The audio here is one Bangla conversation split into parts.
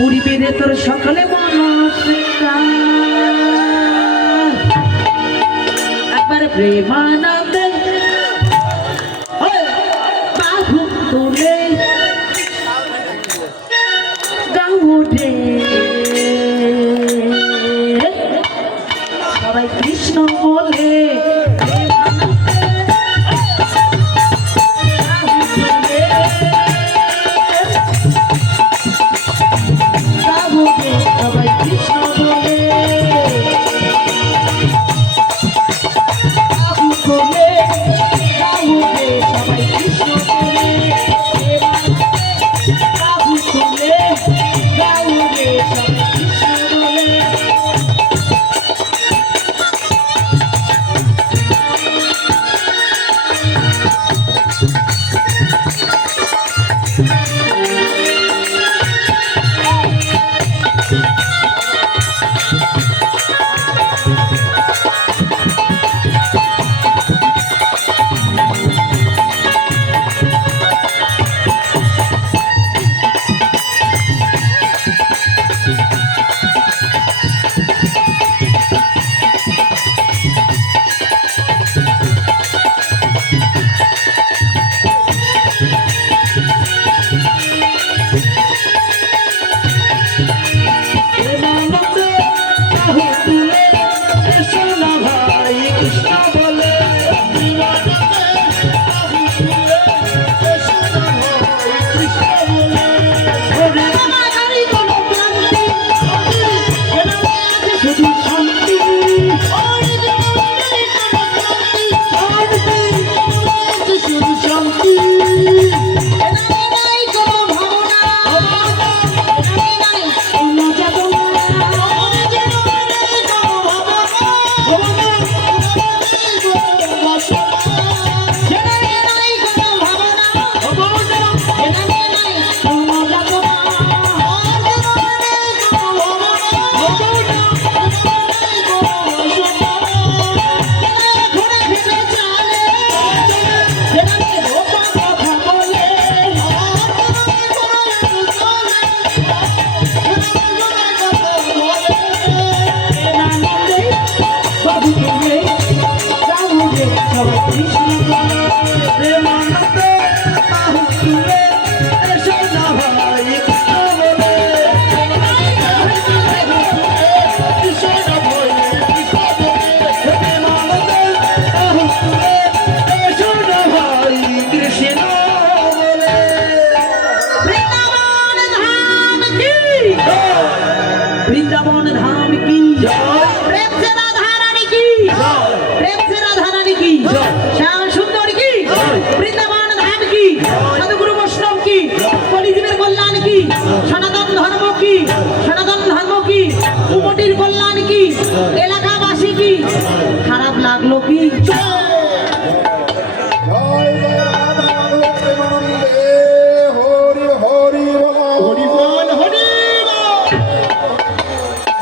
পরিবেরে তোর সকালে মনস্কার একবার প্রেমানন্দে বাহু তুলে গাও রে সবাই কৃষ্ণ বলে वृंदावन धाम की प्रेम से राधा रानी की प्रेम से राधा रानी की श्याम सुंदर की वृंदावन धाम की सदगुरु वैष्णव की कलिजीवेर कल्याण की सनातन धर्म की कुमटिर कल्याण की एलाकावासी की खराब लागलो की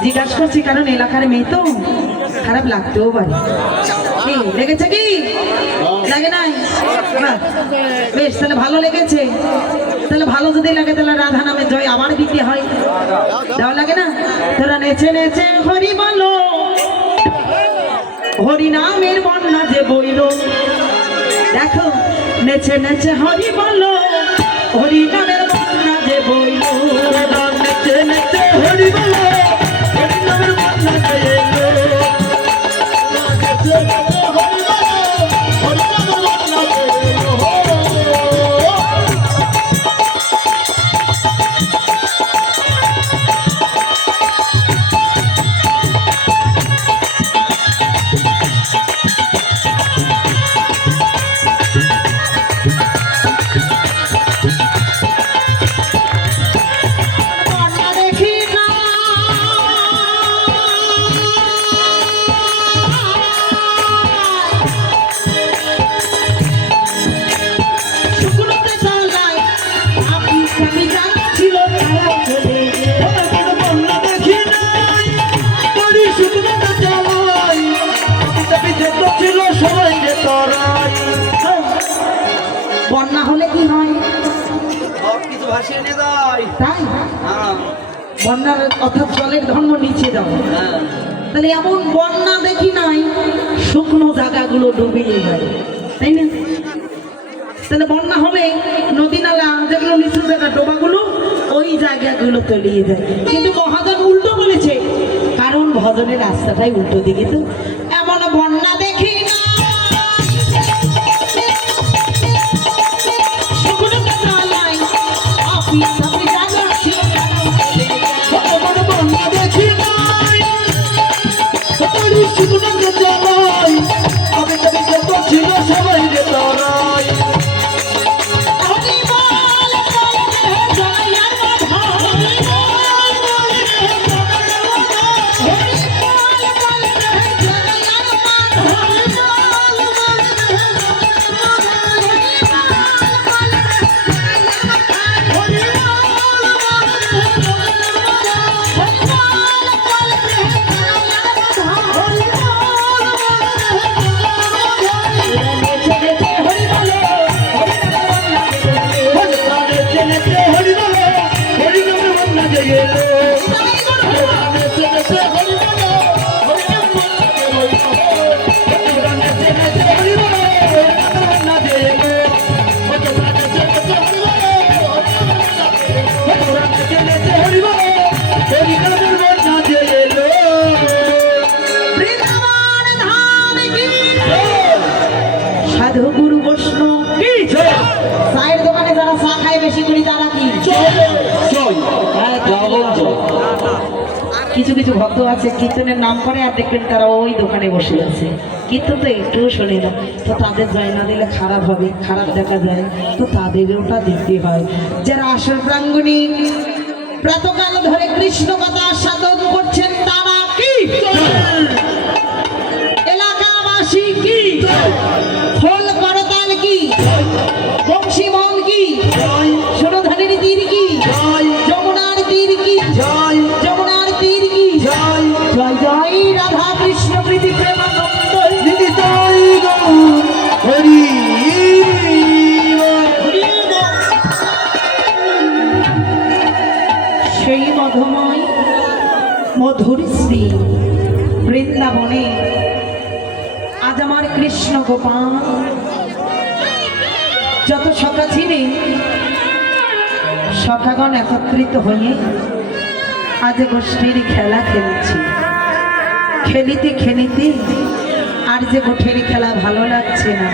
জিজ্ঞাসা করছি কারণ এলাকার মেয়ে তো খারাপ লাগতেও পারে কি লেগেছে কি লাগে নাই বেশ তাহলে ভালো লেগেছে তাহলে ভালো যদি লাগে তাহলে রাধা নামে জয় আবার দিতে হয় দেওয়া লাগে না তোরা নেচে নেচে হরি বলো হরি নামের বন্যা যে বইল দেখো নেচে নেচে হরি বলো হরি নামের বন্যা যে বইল নেচে নেচে হরি বলো বন্যা হলে কি হয়? সব কিছু ভাসিয়ে নিয়ে যায়। তাই বন্যার অর্থাৎ জলের ধর্ম নিচে যাও, তাহলে এমন বন্যা দেখি নাই শুকনো জায়গাগুলো ডুবিয়ে যায়, তাই না? তাহলে বন্যা হলে নদী নালা যেগুলো নিচু জায়গা ডোবাগুলো ওই জায়গাগুলো তলিয়ে যায়। কিন্তু মহাজন উল্টো বলেছে, কারণ ভজনের রাস্তাটাই উল্টো দিকে। তো এমন বন্যা দেখি না শুকনো জায়গায় আপি আপি জায়গা ছিল, এমন বন্যা দেখি নাই শুকনো জায়গায় আমি তবে যত ছিল সবাই রে তারাই সাধু গুরু বৈষ্ণব চায়ের দোকানে যারা চা খায় বেশি করি তারা কি কিছু কিছু ভক্ত আছে কীর্তনের নাম করে আর দেখবেন তারা ওই দোকানে বসে আছে, কীর্তন তো একটুও শোনে না। তো তাদের জয় না দিলে খারাপ হবে, খারাপ দেখা যায়, তো তাদের ওটা দিতে হয়। যারা আসর প্রাঙ্গণে প্রাতকাল ধরে কৃষ্ণ কথা সাধন করছেন তারা কি, এলাকাবাসী কি, খোল করতাল কি, বংশীমল কি, সুরধানের তীর কি, যমুনার তীর কি, যমুনার তীর কি, জয় জয় রাধা কৃষ্ণ প্রীতি প্রেমানন্দ দিদি তাই গৌর হরি সেই মধুময় মধুর শ্রী বৃন্দাবনে আজ আমার কৃষ্ণ গোপাল যত সখা ছিলেন সখাগণ একত্রিত হয়ে আজ গোষ্ঠীর খেলা খেলছি। খেলিতে খেলিতে আর যে গোষ্ঠীর খেলা ভালো লাগছে না,